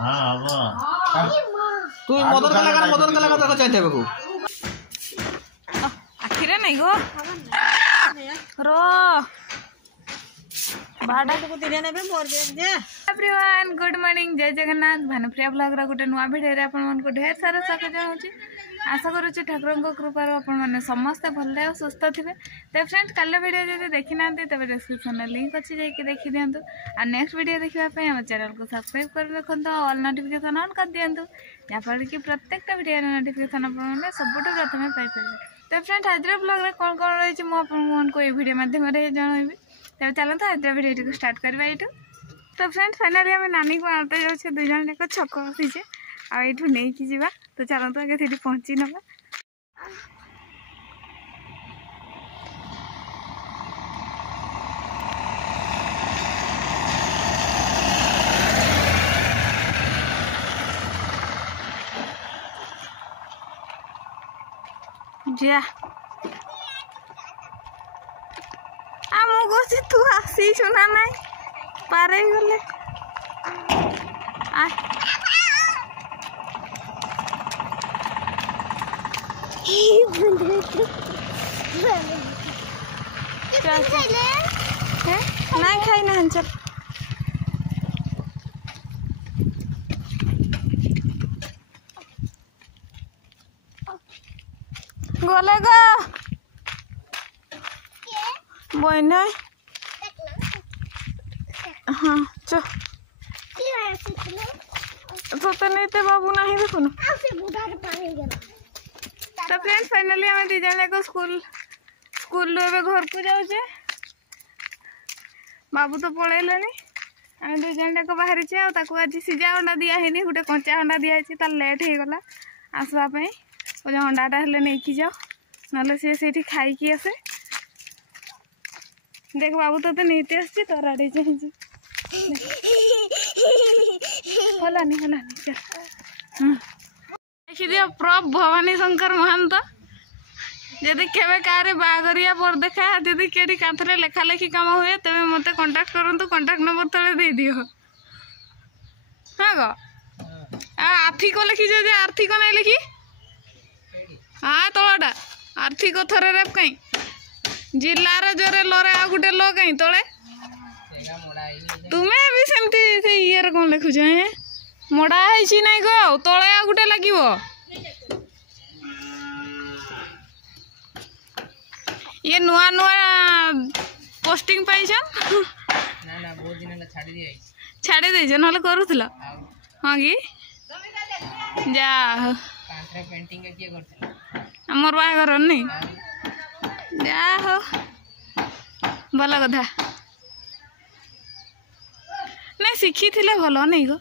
तू मदन कलाकार देखो चाहिए को आखिरे नहीं गो रो बाड़ा को तिरिया नेबे मोर जे एवरीवन गुड मॉर्निंग जय जगन्नाथ भानुप्रिया ब्लॉग रा गोटे नुआ भिडियो रे आपन मन को ढेर सारा स्वागत जनाउची आशा करूची ठाकुर को कृपा रो आपन माने समस्त भले और सुस्थ थिबे। तो फ्रेंड्स कल वीडियो जदि देखि नांते तबे डिस्क्रिप्शन में लिंक अछि जे कि देखि दियंतु आ नेक्स्ट वीडियो देखिबा पय हम चैनल को सब्सक्राइब कर रखंतु ऑल नोटिफिकेशन ऑन कर दियंतु या फल कि प्रत्येक वीडियो नोटिफिकेशन आपन माने सबुठ प्रथमे पाइ पाइबे। तो फ्रेंड्स आज ब्लॉग रे कोन कोन रही मो आपन को ए वीडियो माध्यम रे जणाइबी। तब चलते आज वीडियो को स्टार्ट करवा ये। तो फ्रेंड्स फाइनाली आम नानी को आनते जाऊे दुई जन जाक छक बसीचे आठ नहीं कि जा। तो चलते आगे थी पहुँची ना जा मुझे तू आसी सुना नहीं पारे गले नहीं खाई ना चल गले गो बहन हाँ चो तो नहीं बाबू ना देखुन। तो फ्रेंड्स फाइनाली आम दी जन जाक स्कूल घर को जाऊे बाबू तो पलैले आम दुई जन जाक बाहरी आज सीजा अंडा दिखाई गोटे कंचा अंडा दिखाई तार लेट हो गला आसवाई अंडाटा हेल्ले नहीं जाओ ना सी खाई आसे देख बाबू तो नीति आसी तोर आड़े चाहिए हलानी हलानी चल देखी दियो प्रभ भवानी शंकर महंत जदि केवे कार बागरिया पर देखा जदि केटी कांथरे लेखा लेखी काम हुए तेरे मत कांटेक्ट करंतु कांटेक्ट नंबर तले दे दियो। हाँ गो आर्थिक लिखी जे आर्थिक नहीं लिखी हाँ तलाटा आर्थिक थरे रेप कहीं जिलार जोरे लरे आ गुटे लो कहीं तले तुम्हें भी सेमती से ये कौन लिखुछ मोड़ा है नहीं गो तले आ गुटे लगिवो ये नुआ नुआ पोस्टिंग पाइछ ना ना बहुत दिन ला छाड़ी दे नले करूथला हां की जा कांट्रा पेंटिंग के करथला हमर बागर नहीं जा हो भल कथा नहीं शिखी थिले भल नहीं गो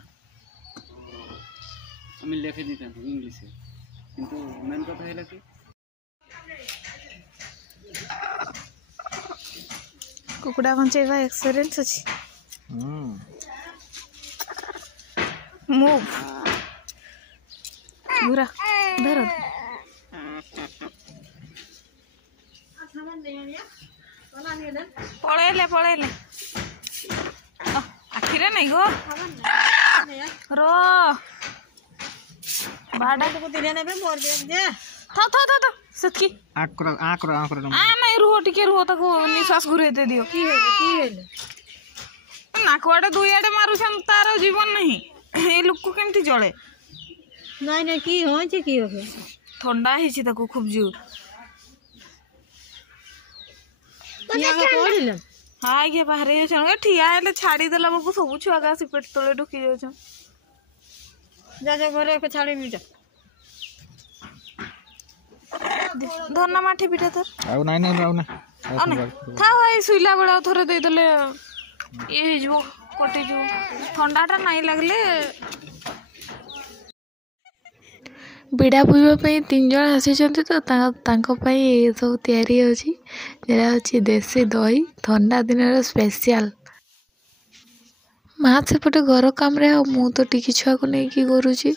हम लेखे दी इंग्लिश किंतु मेन कथा हैला कि कुकुड़ा बंचेवा एक्सपीरियंस अछि मूव पूरा धर पलैले पलैले आखिरे नहीं गो रो बाड़ा को तिरिया नेबे मोर जे था था था था सखी आकरा आकरा आकरा नहीं रुहो टिके रुहो ताको निश्वास घुरेते दियो की हेले नाकवाडे दुई आडे मारुछन तार जीवन नहीं ए लोक को केमती जळे नहीं नहीं की होचे की हो ठंडा हिची ताको खूब जोर हाँ ये बाहर ठिया है छाड़ी देला बेलू सब छुआ का पेट तले ढुकी जाऊँ जा जा घर छाड़ी जा धरना माठी पिठा थर आउ नहीं नहीं आउ ना था भाई सुइला बेला थरे दे देले ये जो कटि जो ठंडाटा नहीं लगले बिड़ा बुईवाई तीन जन आसी तो सब तैयारी होची जेरा होची देसी दही ठंडा दिन स्पेशल माँ सेपटे घर काम रे मु तो टिकी छुआ को लेकिन करुँची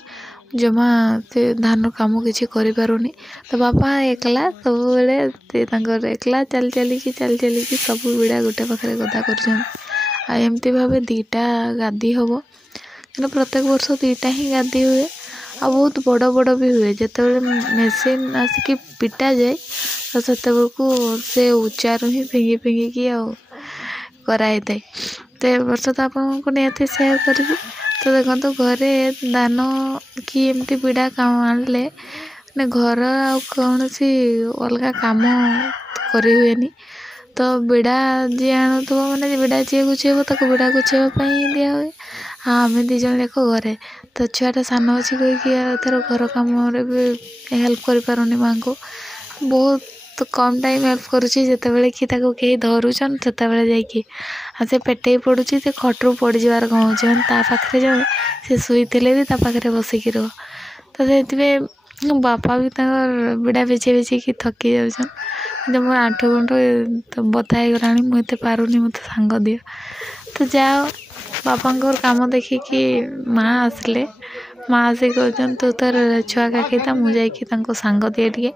जमा से धान कम किसी करें तो बापा एकला सब बेले एकला चल चलिकी सब बिड़ा गोटे पाखे गदा करमती भाव दीटा गादी हम କିନ୍ତୁ ପ୍ରତ୍ୟେକ ବର୍ଷ 2ଟା ହିଁ ଗାଧି ହୁଏ ଆଉ ବହୁତ ବଡ଼ ବଡ଼ ବି ହୁଏ। ଯେତେବେଳେ ମେସିନ୍ ଆସିକି ପିଟା ଯାଏ ତ ସେତେବେଳକୁ ସେ ଉଚ୍ଚାରୁ ହିଁ ଫିଙ୍ଗିକି ଆଉ କରାହେଇଥାଏ। ତ ଏ ବର୍ଷ ତ ଆପଣଙ୍କୁ ନିହାତି ସେୟାର କରିବି। ତ ଦେଖନ୍ତୁ ଘରେ ଧାନ କି ଏମିତି ବିଡ଼ା କାମ ଆଣିଲେ ମାନେ ଘର ଆଉ କୌଣସି ଅଲଗା କାମ କରିହୁଏନି। ତ ବିଡ଼ା ଯିଏ ଆଣୁଥିବ ମାନେ ବିଡ଼ା ଯିଏ ଗୁଛେଇବ ତାକୁ ବିଡ଼ା ଗୁଛେଇବା ପାଇଁ ହିଁ ଦିଆ ହୁଏ। ଆଉ ଆମେ 2 ଜଣ ଯାକ ଘରେ। ତ ଛୁଆଟା ସାନ ଅଛି କହିକି ଏଥର ଘର କାମରେ ବି ହେଲ୍ପ କରିପାରୁନି ମାଆଙ୍କୁ। ବହୁତ କମ୍ ଟାଇମ୍ ହେଲ୍ପ କରୁଛି। ଯେତେବେଳେ କି ତାକୁ କେହି ଧରୁଛନ୍ ସେତେବେଳେ ଯାଇକି ଆଉ ସେ ପେଟେଇ ପଡ଼ୁଛି। ସେ ଖଟରୁ ପଡ଼ିଯିବାର କ'ଣ ହେଉଛି ମାନେ ତା ପାଖରେ ଜଣେ ସେ ଶୋଇଥିଲେ ବି ତା ପାଖରେ ବସିକି ରୁହ। ତ ସେଥିପାଇଁ ବାପା ବି ତାଙ୍କର ବିଡ଼ା ବିଛେଇକି ଥକି ଯାଉଛନ୍। କିନ୍ତୁ ମୋର ଆଣ୍ଠୁ ଗଣ୍ଠୁ ବଥା ହେଇଗଲାଣି, ମୁଁ ଏତେ ପାରୁନି, ମୋତେ ସାଙ୍ଗ ଦିଅ। ତ ଯାଅ ବାପାଙ୍କର କାମ ଦେଖିକି ମାଆ ଆସିଲେ, ମାଆ ଆସିକି କହୁଛନ୍ତି ତୁ ତୋର ଛୁଆ କାଖେଇଥା, ମୁଁ ଯାଇକି ତାଙ୍କୁ ସାଙ୍ଗ ଦିଏ ଟିକେ।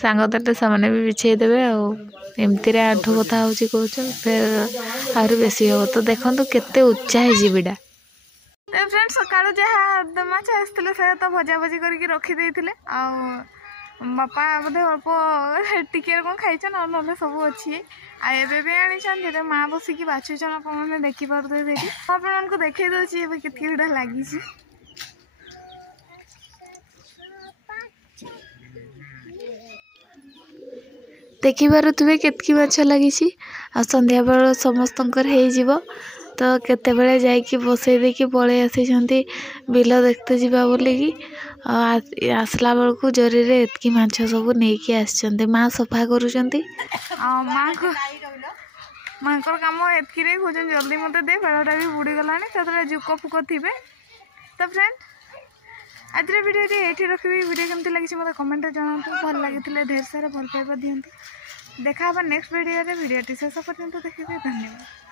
ସାଙ୍ଗ ଦେଲେ ସେମାନେ ବି ବିଛେଇ ଦେବେ ଆଉ ଏମିତିରେ ଆଣ୍ଠୁ ବଥା ହେଉଛି କହୁଛନ୍ତି ଫେର ଆହୁରି ବେଶୀ ହେବ। ତ ଦେଖନ୍ତୁ କେତେ ଉଚ୍ଚା ହେଇଛି ବିଡ଼ା। ଫ୍ରେଣ୍ଡ ସକାଳୁ ଯାହା ମାଛ ଆସିଥିଲେ ସେ ତ ଭଜାଭଜି କରିକି ରଖିଦେଇଥିଲେ। ଆଉ ବାପା ବୋଧେ ଅଳ୍ପ ଟିକେ କ'ଣ ଖାଇଛନ୍ ଆଉ ନହେଲେ ସବୁ ଅଛି। ଆଉ ଏବେ ବି ଆଣିଛନ୍ ଯେତେ ମାଆ ବସିକି ବାଛୁଛନ୍ ଆପଣମାନେ ଦେଖିପାରୁଥିବେ ସେଇଠି। ଆପଣମାନଙ୍କୁ ଦେଖେଇ ଦେଉଛି ଏବେ କେତିକି ଗୁଡ଼ା ଲାଗିଛି। ଦେଖିପାରୁଥିବେ କେତିକି ମାଛ ଲାଗିଛି। ଆଉ ସନ୍ଧ୍ୟାବେଳ ସମସ୍ତଙ୍କର ହେଇଯିବ। ତ କେତେବେଳେ ଯାଇକି ବସେଇ ଦେଇକି ପଳେଇ ଆସିଛନ୍ତି ବିଲ ଦେଖତେ ଯିବା ବୋଲିକି। ଆଉ ଆସିଲା ବେଳକୁ ଜରିରେ ଏତିକି ମାଛ ସବୁ ନେଇକି ଆସିଛନ୍ତି। ମାଆ ସଫା କରୁଛନ୍ତି। ଆଉ ମାଆଙ୍କର କାମ ଏତିକିରେ କହୁଛନ୍ତି ଜଲ୍ଦି ମୋତେ ଦେ, ବେଳଟା ବି ବୁଡ଼ିଗଲାଣି, ସେଥିରେ ଜୁକ ଫୁକ ଥିବେ। ତ ଫ୍ରେଣ୍ଡ ଆଜିର ଭିଡ଼ିଓଟି ଏଇଠି ରଖିବି। ଭିଡ଼ିଓ କେମିତି ଲାଗିଛି ମୋତେ କମେଣ୍ଟରେ ଜଣାନ୍ତୁ। ଭଲ ଲାଗିଥିଲେ ଢେର ସାରା ଭଲ ପାଇବା ଦିଅନ୍ତୁ। ଦେଖା ହେବା ନେକ୍ସଟ ଭିଡ଼ିଓରେ। ଭିଡ଼ିଓଟି ଶେଷ ପର୍ଯ୍ୟନ୍ତ ଦେଖିବେ। ଧନ୍ୟବାଦ।